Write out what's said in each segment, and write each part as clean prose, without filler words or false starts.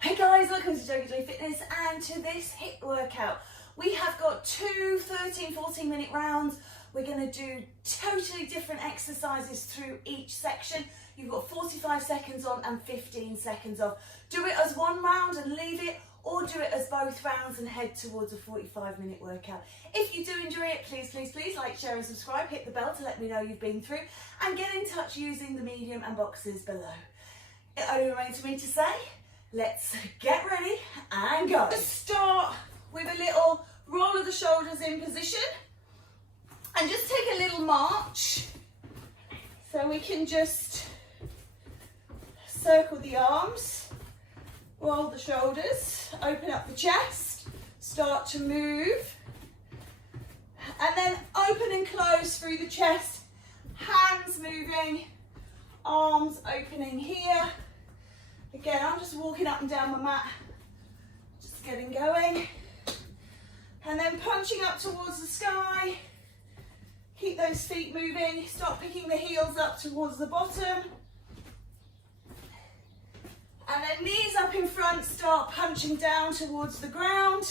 Hey guys, welcome to JoeGa Fitness and to this HIIT workout. We have got two 13-14 minute rounds. We're going to do totally different exercises through each section. You've got 45 seconds on and 15 seconds off. Do it as one round and leave it, or do it as both rounds and head towards a 45-minute workout. If you do enjoy it, please like, share and subscribe. Hit the bell to let me know you've been through, and get in touch using the medium and boxes below. It only remains for me to say, let's get ready and go. Let's start with a little roll of the shoulders in position and just take a little march. So we can just circle the arms, roll the shoulders, open up the chest, start to move, and then open and close through the chest, hands moving, arms opening here. Again, I'm just walking up and down my mat, just getting going. And then punching up towards the sky. Keep those feet moving. Start picking the heels up towards the bottom. And then knees up in front, start punching down towards the ground.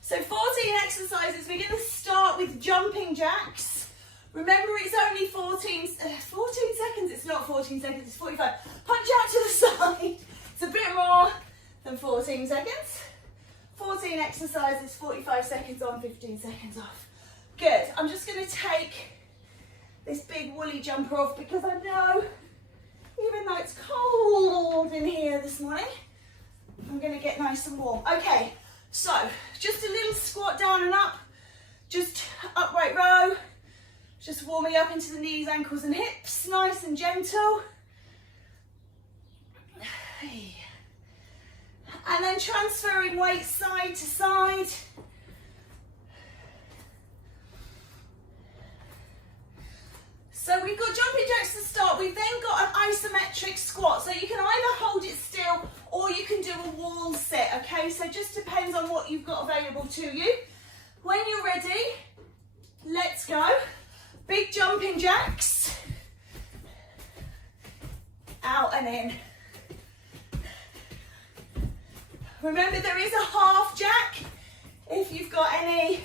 So 14 exercises. We're going to start with jumping jacks. Remember, it's only 14 seconds. It's not 14 seconds, it's 45. Punch out to the side. It's a bit more than 14 seconds. 14 exercises, 45 seconds on, 15 seconds off. Good. I'm just going to take this big woolly jumper off because I know, even though it's cold in here this morning, I'm going to get nice and warm. Okay, so just a little squat down and up, just upright row. Just warming up into the knees, ankles and hips, nice and gentle. And then transferring weight side to side. So we've got jumping jacks to start. We've then got an isometric squat. So you can either hold it still or you can do a wall sit, okay? So just depends on what you've got available to you. When you're ready, let's go. Big jumping jacks, out and in. Remember, there is a half jack if you've got any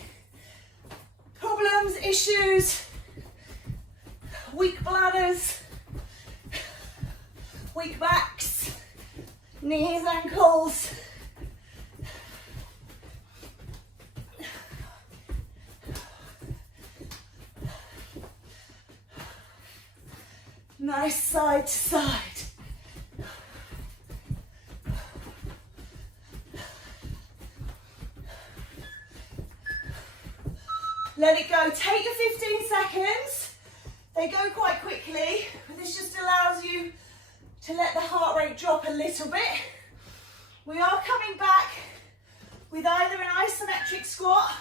problems, issues, weak bladders, weak backs, knees, ankles. Nice side to side. Let it go. Take your 15 seconds. They go quite quickly, but this just allows you to let the heart rate drop a little bit. We are coming back with either an isometric squat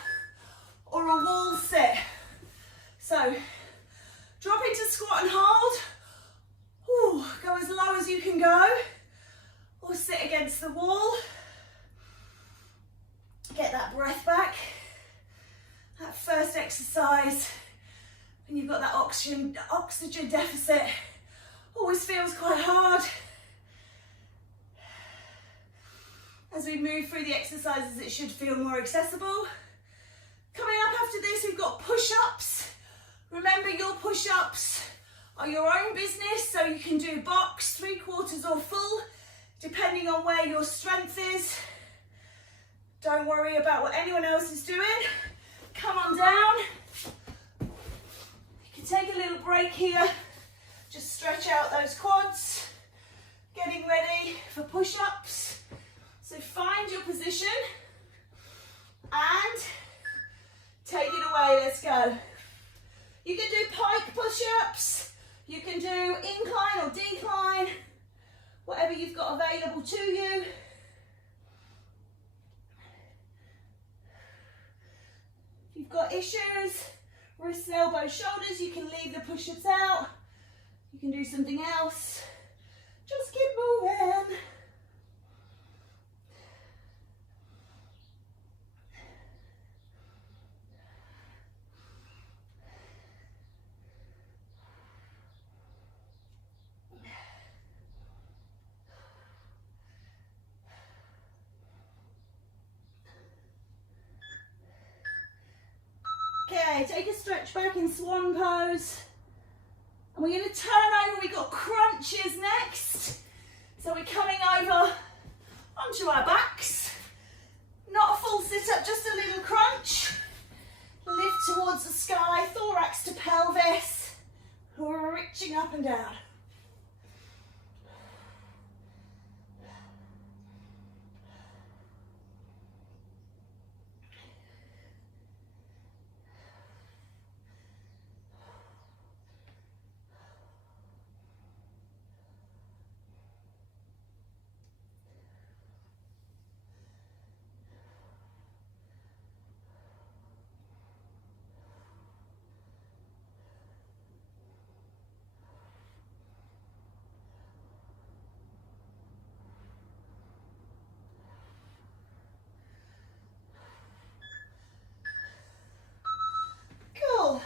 or a wall sit. So drop into squat and hold. Ooh, go as low as you can go, or sit against the wall. Get that breath back. That first exercise, when you've got that oxygen deficit, always feels quite hard. As we move through the exercises, it should feel more accessible. Coming up after this, we've got push-ups. Remember, your push-ups are your own business, so you can do box, 3/4 or full, depending on where your strength is. Don't worry about what anyone else is doing. Come on down. You can take a little break here. Just stretch out those quads. Getting ready for push-ups. So find your position and take it away. Let's go. You can do pike push-ups. You can do incline or decline, whatever you've got available to you. If you've got issues, wrists, elbows, shoulders, you can leave the push-ups out. You can do something else. Just keep moving. Okay, take a stretch back in swan pose. And we're going to turn over. We've got crunches next. So we're coming over onto our backs. Not a full sit-up, just a little crunch. Lift towards the sky, thorax to pelvis. Reaching up and down. Cool.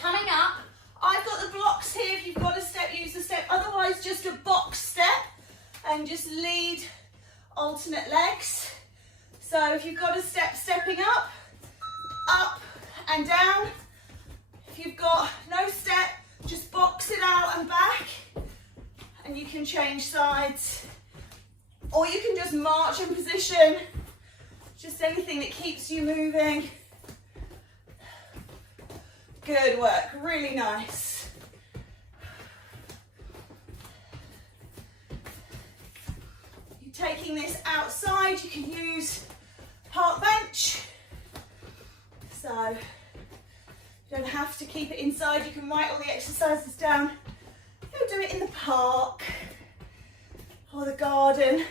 Coming up, I've got the blocks here. If you've got a step, use the step. Otherwise, just a box step and just lead alternate legs. So if you've got a step, stepping up and down. If you've got no step, just box it out and back. And you can change sides. Or you can just march in position. Just anything that keeps you moving. Good work, really nice. You're taking this outside, you can use park bench. So you don't have to keep it inside, you can write all the exercises down. You'll do it in the park or the garden.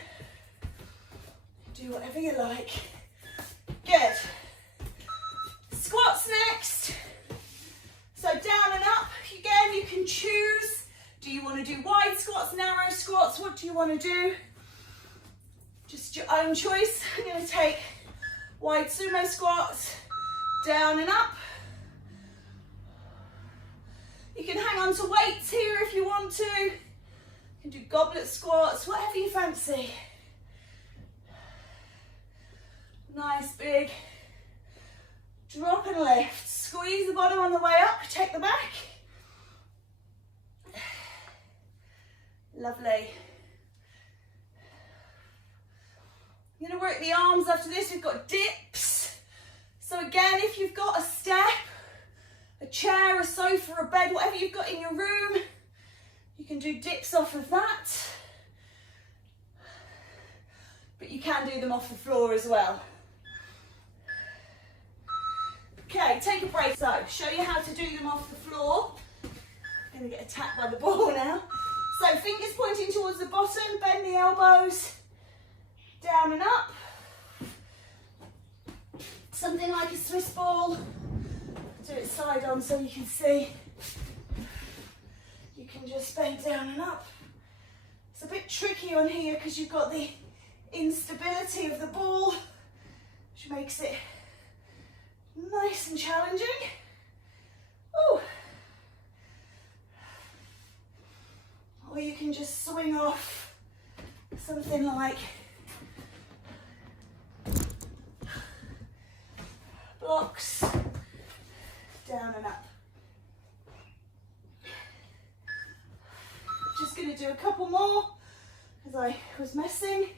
Do whatever you like. Good. Squats next. So down and up, again, you can choose. Do you want to do wide squats, narrow squats? What do you want to do? Just your own choice. I'm going to take wide sumo squats, down and up. You can hang on to weights here if you want to. You can do goblet squats, whatever you fancy. Nice big drop and lift. Squeeze the bottom on the way up, take the back. Lovely. I'm going to work the arms after this. We've got dips. So again, if you've got a step, a chair, a sofa, a bed, whatever you've got in your room, you can do dips off of that. But you can do them off the floor as well. Okay, take a break. So, show you how to do them off the floor. I'm going to get attacked by the ball now. So, fingers pointing towards the bottom, bend the elbows, down and up. Something like a Swiss ball. Do it side on so you can see. You can just bend down and up. It's a bit tricky on here because you've got the instability of the ball, which makes it nice and challenging. Ooh. Or you can just swing off something like blocks, down and up. Just going to do a couple more because I was messing.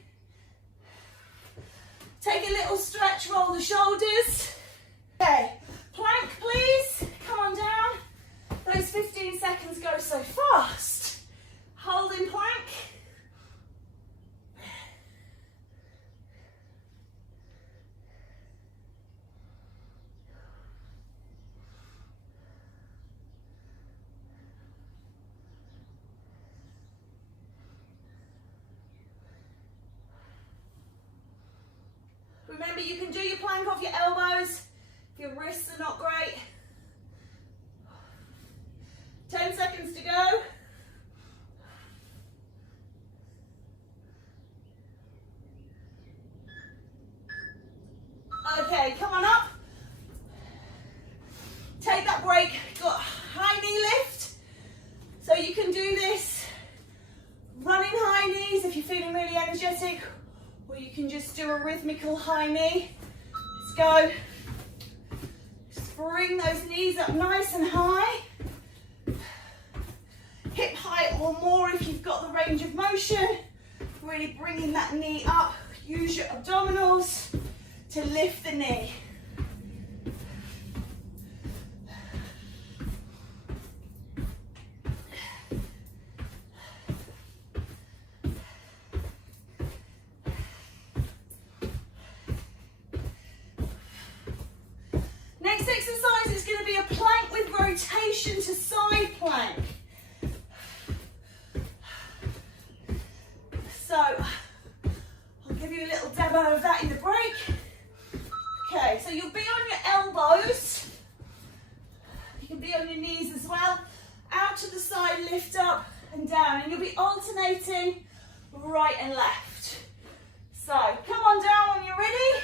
Take a little stretch, roll the shoulders. Okay, plank please, come on down. Those 15 seconds go so fast. Hold in plank. Remember, you can do your plank off your elbows if your wrists are not great. 10 seconds to go. Okay, come on up. Take that break. Got high knee lift. So you can do this running high knees if you're feeling really energetic, or you can just do a rhythmical high knee. Let's go. Bring those knees up nice and high. Hip height or more if you've got the range of motion. Really bringing that knee up. Use your abdominals to lift the knee. Next exercise is going to be a plank with rotation to side plank. So, I'll give you a little demo of that in the break. Okay, so you'll be on your elbows. You can be on your knees as well. Out to the side, lift up and down. And you'll be alternating right and left. So, come on down when you're ready.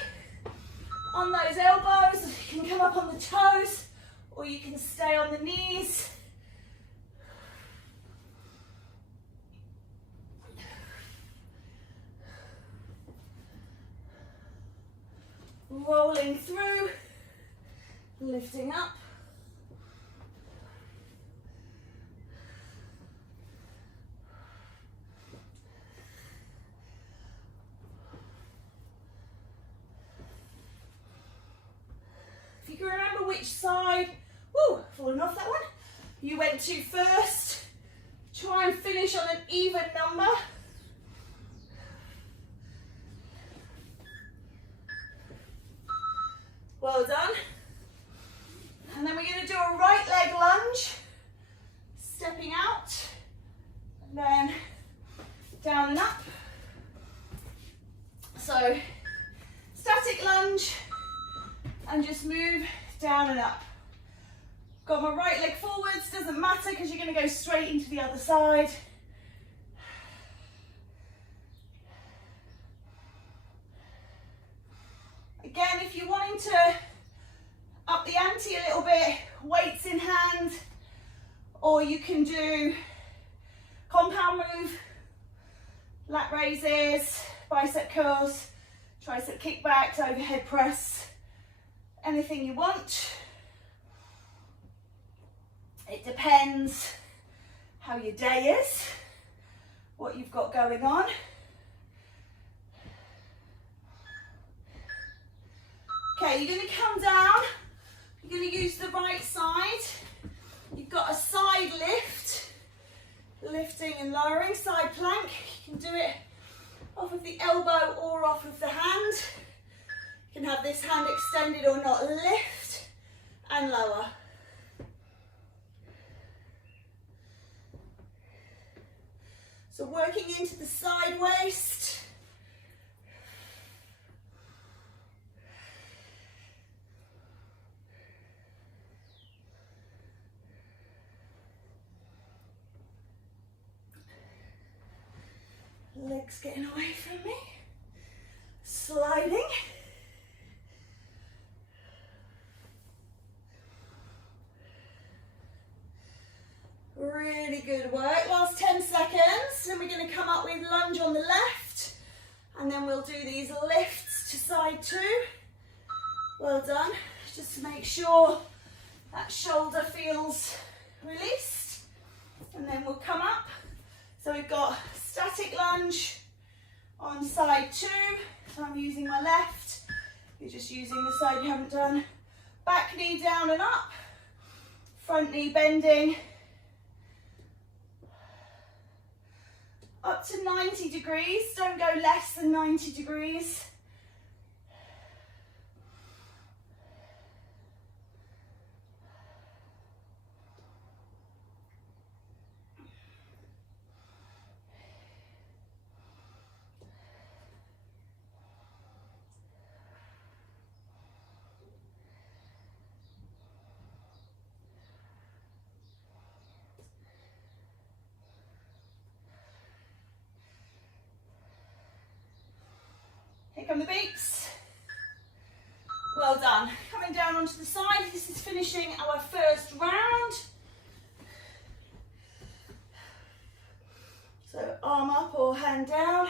On those elbows, you can come up on the toes or you can stay on the knees. Rolling through, lifting up. If you can remember which side, falling off that one, you went to first, try and finish on an even number. Well done. And then we're going to do a right leg lunge, stepping out, and then down and up. So, static lunge, and just move down and up. Got my right leg forwards, doesn't matter because you're going to go straight into the other side. Again, if you're wanting to up the ante a little bit, weights in hand, or you can do compound move, lat raises, bicep curls, tricep kickbacks, overhead press, anything you want. It depends how your day is, what you've got going on. Okay, you're going to come down, you're going to use the right side. You've got a side lift, lifting and lowering, side plank. You can do it off of the elbow or off of the hand. You can have this hand extended or not, lift and lower. So working into the side waist. Legs getting away from me. Sliding. Really good work. Last 10 seconds. Then we're going to come up with lunge on the left. And then we'll do these lifts to side two. Well done. Just to make sure that shoulder feels released. And then we'll come up. So we've got static lunge on side two. So I'm using my left. You're just using the side you haven't done. Back knee down and up. Front knee bending. Up to 90 degrees. Don't go less than 90 degrees. Here come the beats. Well done. Coming down onto the side, this is finishing our first round. So arm up or hand down.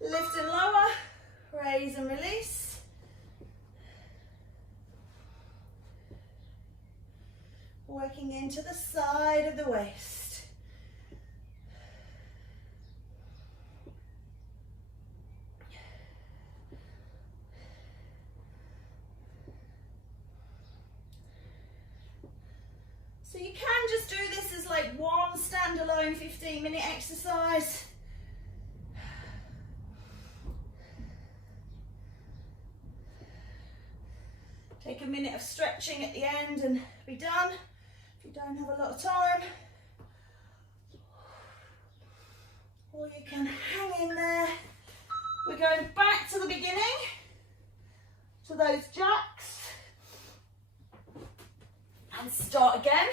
Lift and lower, raise and release. into the side of the waist. So you can just do this as like one standalone 15-minute exercise. Take a minute of stretching at the end and be done if you don't have a lot of time. Or you can hang in there. We're going back to the beginning, to those jacks. And start again.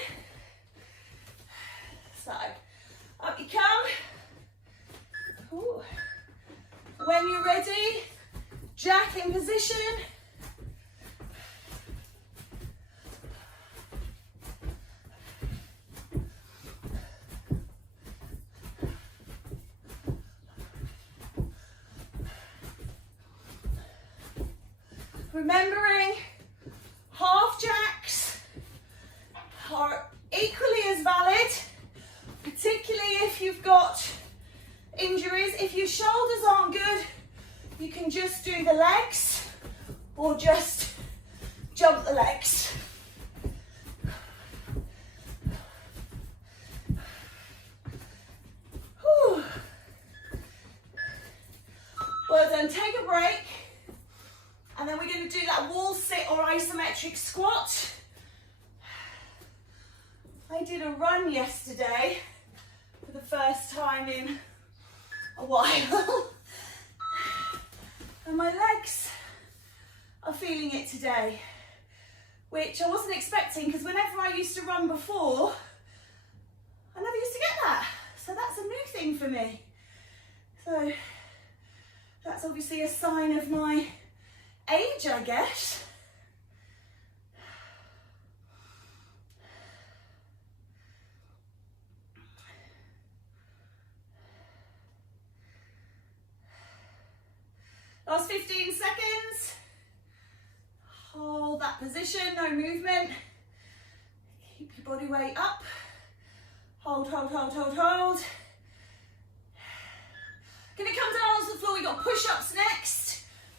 So, up you come. Ooh. When you're ready, jack in position. Remembering half jacks are equally as valid, particularly if you've got injuries. If your shoulders aren't good, you can just do the legs or just jump the legs. Whew. Well done, take a break. And then we're going to do that wall sit or isometric squat. I did a run yesterday for the first time in a while. And my legs are feeling it today, which I wasn't expecting because whenever I used to run before, I never used to get that. So that's a new thing for me. So that's obviously a sign of my age, I guess. Last 15 seconds. Hold that position, no movement. Keep your body weight up. Hold, hold, hold, hold, hold. Gonna come down onto the floor. We've got push-ups next.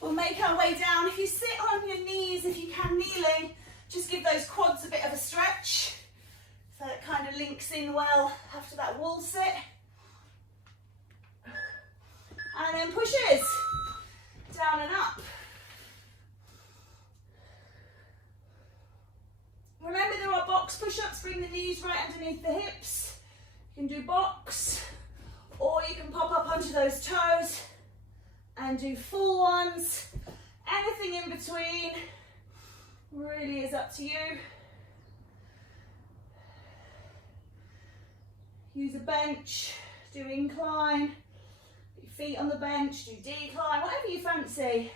We'll make our way down. If you sit on your knees, if you can kneeling, just give those quads a bit of a stretch. So it kind of links in well after that wall sit. And then pushes. Down and up. Remember there are box push-ups. Bring the knees right underneath the hips. You can do box, or you can pop up onto those toes and do full ones. Anything in between really is up to you. Use a bench, do incline, do feet on the bench, do decline, whatever you fancy.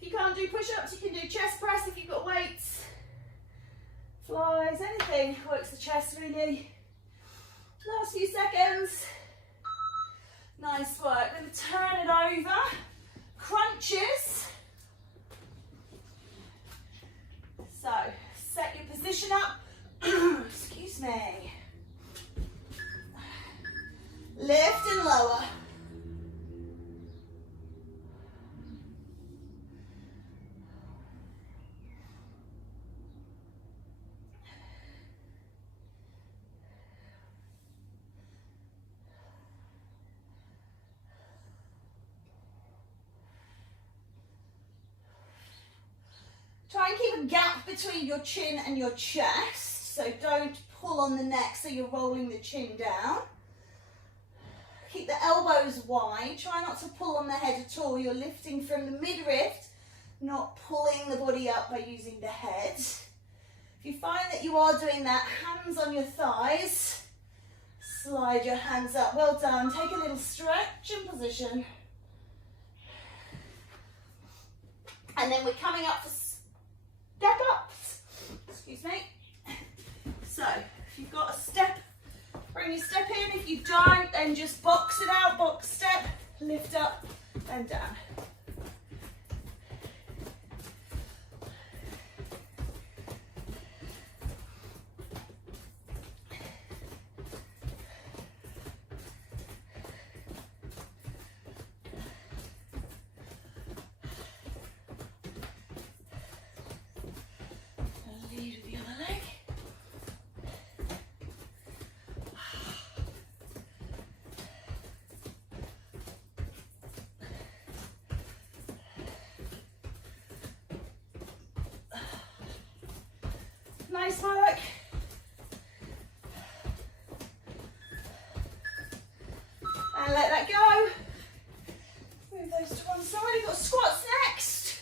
If you can't do push-ups, you can do chest press if you've got weights. Flies, anything works the chest really. Last few seconds. Nice work. Then turn it over. Crunches. So, set your position up. Excuse me. Lift and lower. Try and keep a gap between your chin and your chest, so don't pull on the neck so you're rolling the chin down. Keep the elbows wide, try not to pull on the head at all. You're lifting from the midriff, not pulling the body up by using the head. If you find that you are doing that, hands on your thighs, slide your hands up. Well done, take a little stretch in position. And then we're coming up for step ups, excuse me. So, if you've got a step, bring your step in. If you don't, then just box it out, box step, lift up and down. Nice work. And let that go. Move those to one side. We've got squats next.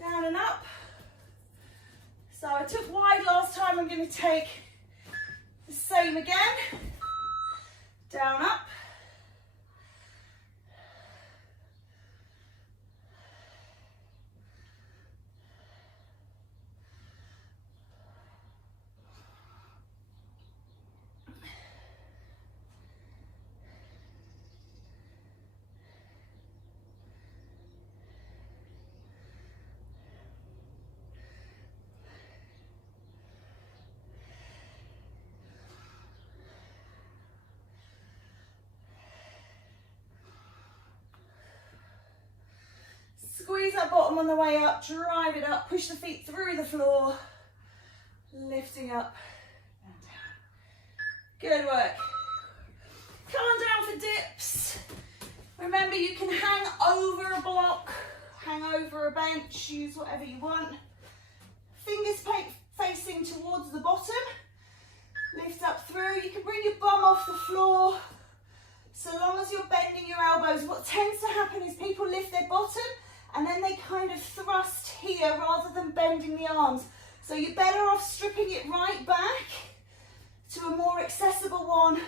Down and up. So I took wide last time. I'm going to take the same again. Down, up. Squeeze that bottom on the way up, drive it up, push the feet through the floor, lifting up and down. Good work. Come on down for dips. Remember, you can hang over a block, hang over a bench, use whatever you want. Fingers facing towards the bottom. Lift up through. You can bring your bum off the floor. So long as you're bending your elbows, what tends to happen is people lift their bottom and then they kind of thrust here rather than bending the arms. So you're better off stripping it right back to a more accessible one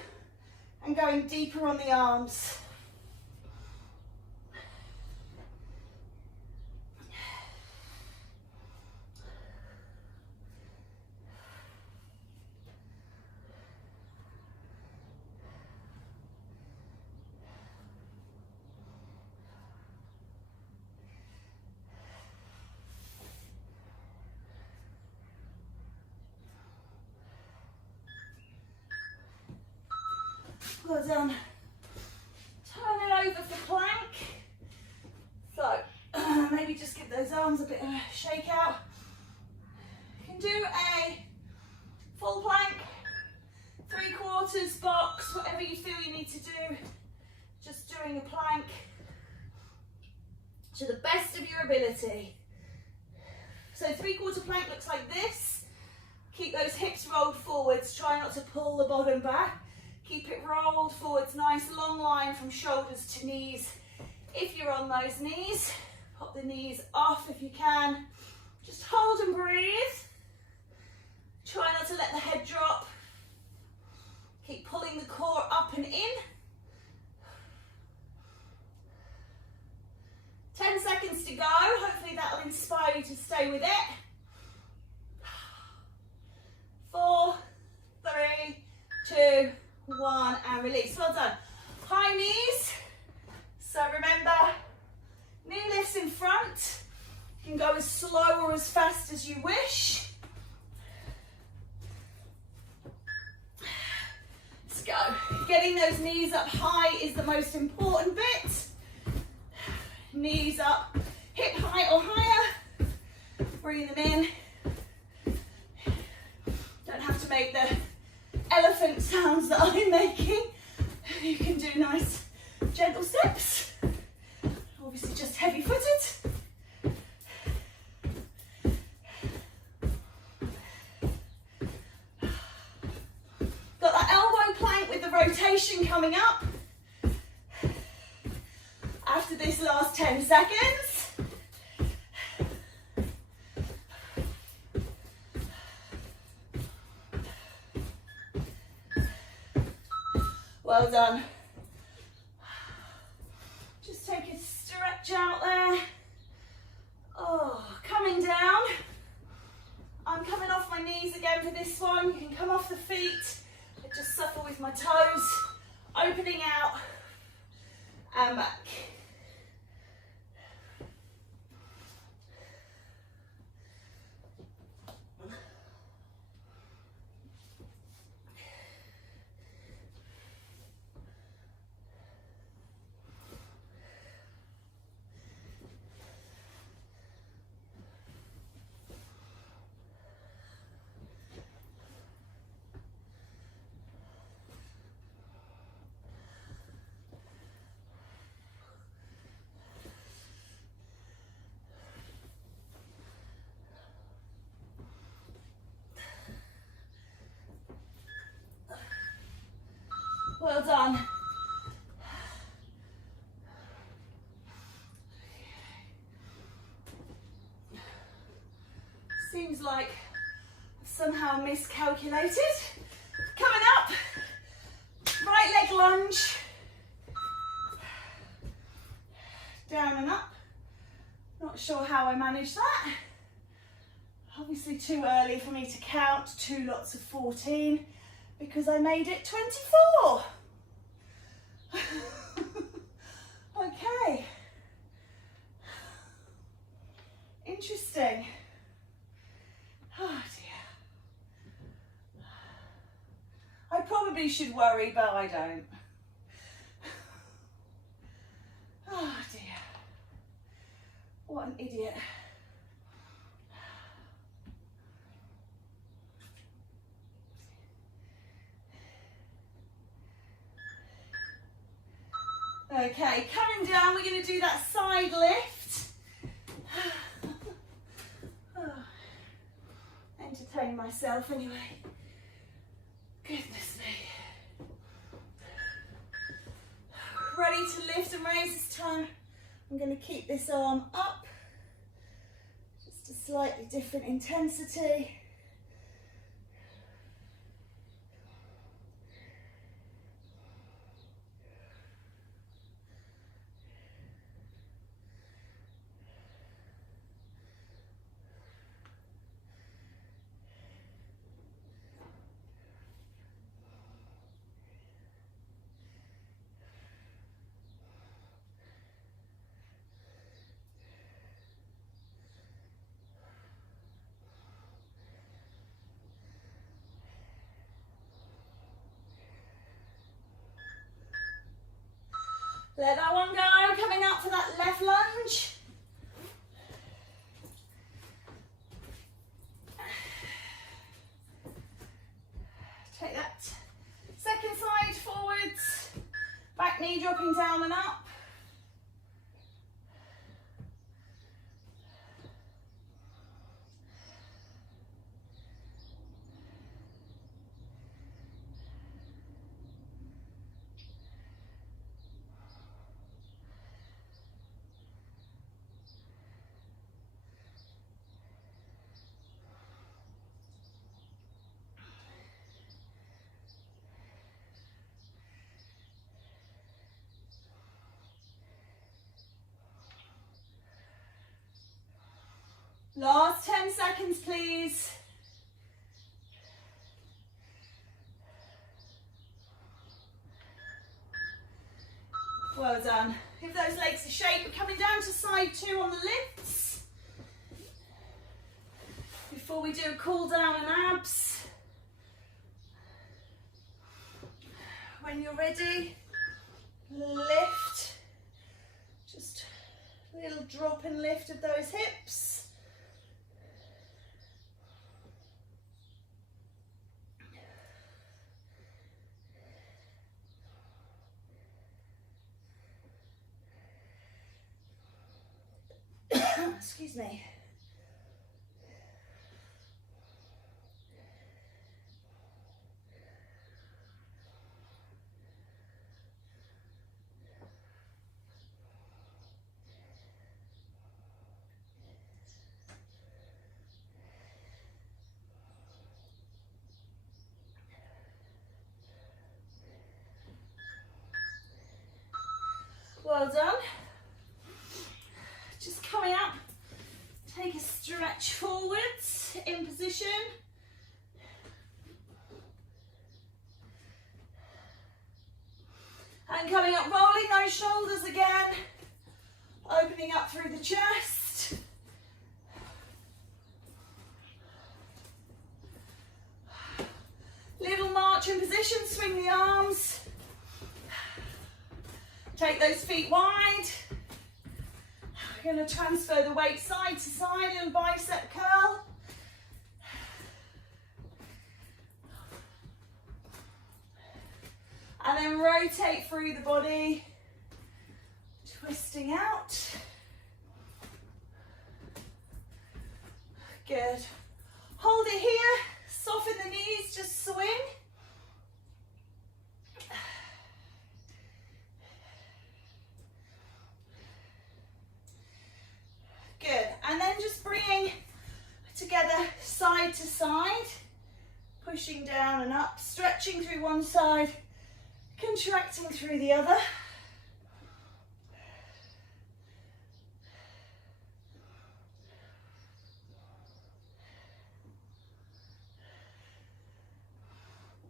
and going deeper on the arms. Well done. Turn it over for plank. So maybe just give those arms a bit of a shake out. You can do a full plank, 3/4 box, whatever you feel you need to do. Just doing a plank to the best of your ability. So 3/4 plank looks like this. Keep those hips rolled forwards. Try not to pull the bottom back. Keep it rolled forwards, nice long line from shoulders to knees. If you're on those knees, pop the knees off if you can. Just hold and breathe. Try not to let the head drop. Keep pulling the core up and in. 10 seconds to go. Hopefully that'll inspire you to stay with it. 4, 3, 2, 1, and release. Well done. High knees. So remember, knee lifts in front. You can go as slow or as fast as you wish. Let's go. Getting those knees up high is the most important bit. Knees up, hip height or higher. Bring them in. Don't have to make the elephant sounds that I'm making. You can do nice gentle steps. Obviously just heavy footed. Got that elbow plank with the rotation coming up. After this last 10 seconds. Well done. Just take a stretch out there. Oh, coming down. I'm coming off my knees again for this one. You can come off the feet. I just suffer with my toes. Opening out and back. done. Seems like I've somehow miscalculated. Coming up, right leg lunge. Down and up. Not sure how I managed that. Obviously too early for me to count 2 lots of 14 because I made it 24. Okay. Interesting. Oh dear. I probably should worry, but I don't. Oh dear. What an idiot. Okay, coming down, we're going to do that side lift. Entertain myself anyway. Goodness me. Ready to lift and raise this time. I'm going to keep this arm up. Just a slightly different intensity. Let that one go, coming up for that left lunge. Take that second side forwards, back knee dropping down and up. Last 10 seconds, please. Well done. Give those legs a shake. We're coming down to side 2 on the lifts. Before we do a cool down and abs. When you're ready, lift. Just a little drop and lift of those hips. Excuse me. Well done. Just coming up. Take a stretch forwards in position. And coming up, rolling those shoulders again. Opening up through the chest. Little march in position, swing the arms. Take those feet wide. We're going to transfer the weight side to side, little bicep curl. And then rotate through the body, twisting out. Good. Hold it here, soften the knees, just swing. pushing down and up, stretching through one side, contracting through the other.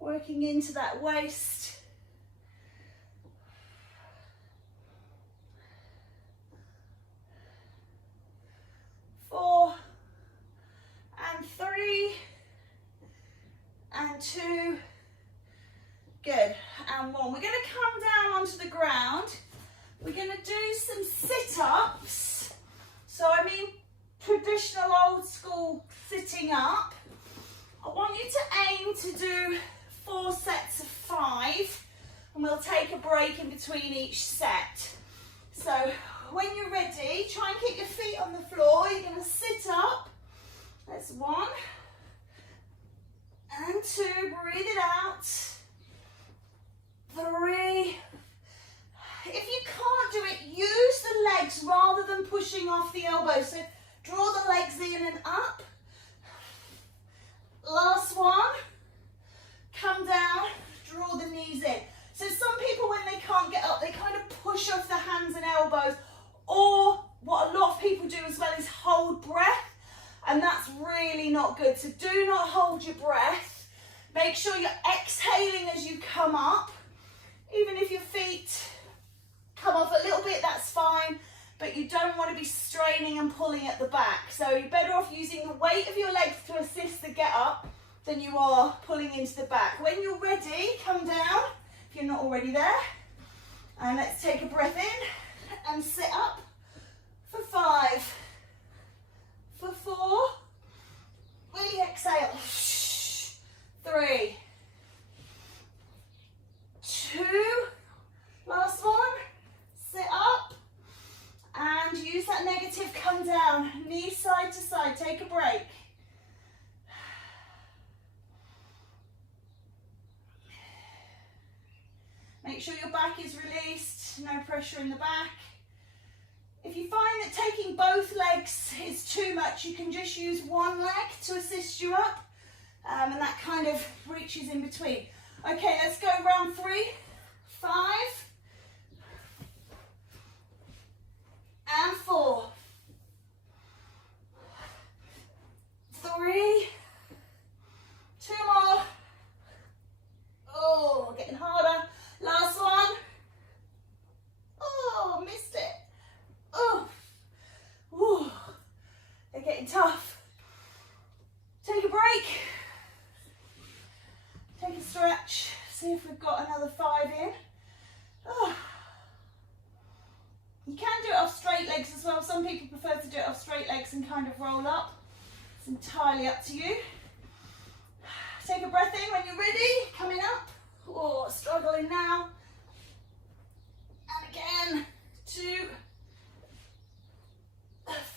Working into that waist. Four, and three, and two, good, and one. We're going to come down onto the ground. We're going to do some sit-ups. So I mean traditional old school sitting up. I want you to aim to do 4 sets of 5, and we'll take a break in between each set. So when you're ready, try and keep your feet on the floor. You're going to sit up. That's 1 and 2. Breathe it out. 3. If you can't do it, use the legs rather than pushing off the elbows. So draw the legs in and up. Last one. Come down, draw the knees in. So some people, when they can't get up, they kind of push off the hands and elbows, or what a lot of people do as well is hold breath, and that's really not good. So do not hold your breath. Make sure you're exhaling as you come up. Even if your feet come off a little bit, that's fine, but you don't want to be straining and pulling at the back. So you're better off using the weight of your legs to assist the get up than you are pulling into the back. When you're ready, come down, if you're not already there, and let's take a breath in and sit up for 5, for 4, really exhale, 3, 2, last one, sit up, and use that negative, come down, knees side to side, take a break. Make sure your back is released, no pressure in the back. If you find that taking both legs is too much, you can just use one leg to assist you up, and that kind of reaches in between. Okay, let's go round 3, 5, and 4, 3, 2 more. Oh, getting harder. Last one. Oh, missed it. Oh, ooh, they're getting tough. Take a break. Take a stretch. See if we've got another 5 in. Oh. You can do it off straight legs as well. Some people prefer to do it off straight legs and kind of roll up. It's entirely up to you. Take a breath in when you're ready. Coming up. Oh, struggling now. And again, 2,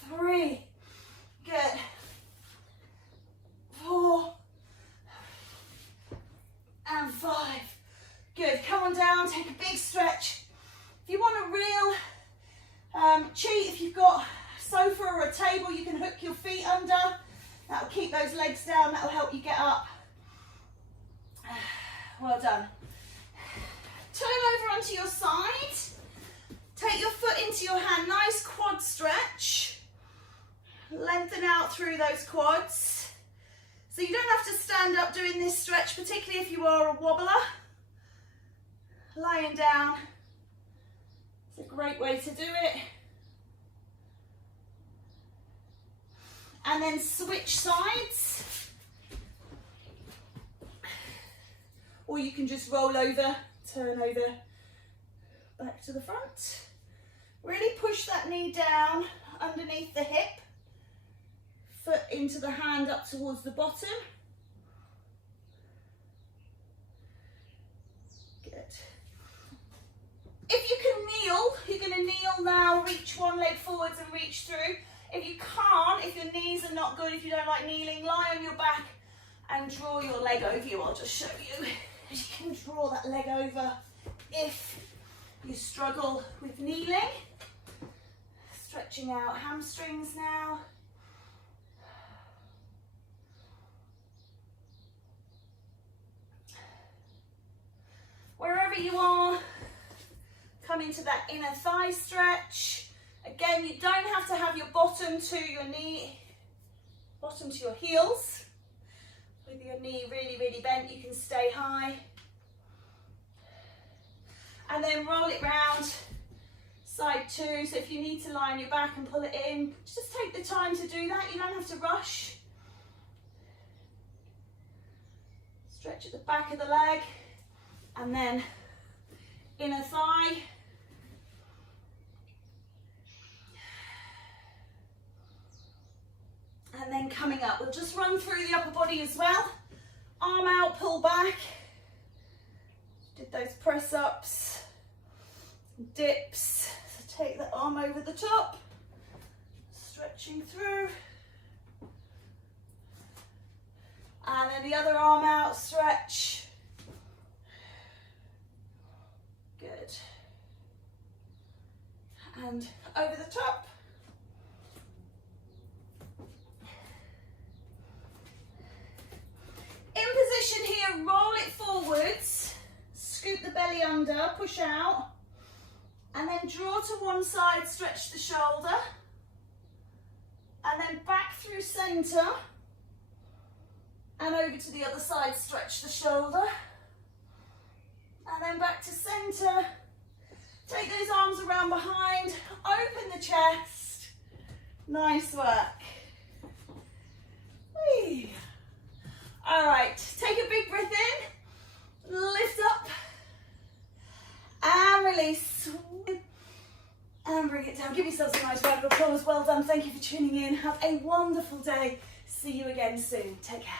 3, good. 4, and 5, good. Come on down, take a big stretch. If you want a real cheat, if you've got a sofa or a table, you can hook your feet under. That'll keep those legs down, that'll help you get up. Well done. Turn over onto your side. Take your foot into your hand. Nice quad stretch. Lengthen out through those quads. So you don't have to stand up doing this stretch, particularly if you are a wobbler. Lying down. It's a great way to do it. And then switch sides. Or you can just roll over, turn over, back to the front. Really push that knee down underneath the hip. Foot into the hand up towards the bottom. Good. If you can kneel, you're going to kneel now, reach one leg forwards and reach through. If you can't, if your knees are not good, if you don't like kneeling, lie on your back and draw your leg over you. I'll just show you. You can draw that leg over if you struggle with kneeling. Stretching out hamstrings now. you are, come into that inner thigh stretch. Again, you don't have to have your bottom to your knee, bottom to your heels. With your knee really, really bent, you can stay high. And then roll it round, side two. So if you need to lie on your back and pull it in, just take the time to do that. You don't have to rush. Stretch at the back of the leg, and then inner thigh. And then coming up, we'll just run through the upper body as well. Arm out, pull back. Did those press ups, dips. So take the arm over the top, stretching through. And then the other arm out, stretch. Good. And over the top. In position here, roll it forwards, scoop the belly under, push out, and then draw to one side, stretch the shoulder, and then back through center, and over to the other side, stretch the shoulder, and then back to center. Take those arms around behind, open the chest. Nice work. Whee. All right, take a big breath in, lift up, and release. And bring it down. Give yourselves a nice round of applause. Well done. Thank you for tuning in. Have a wonderful day. See you again soon. Take care.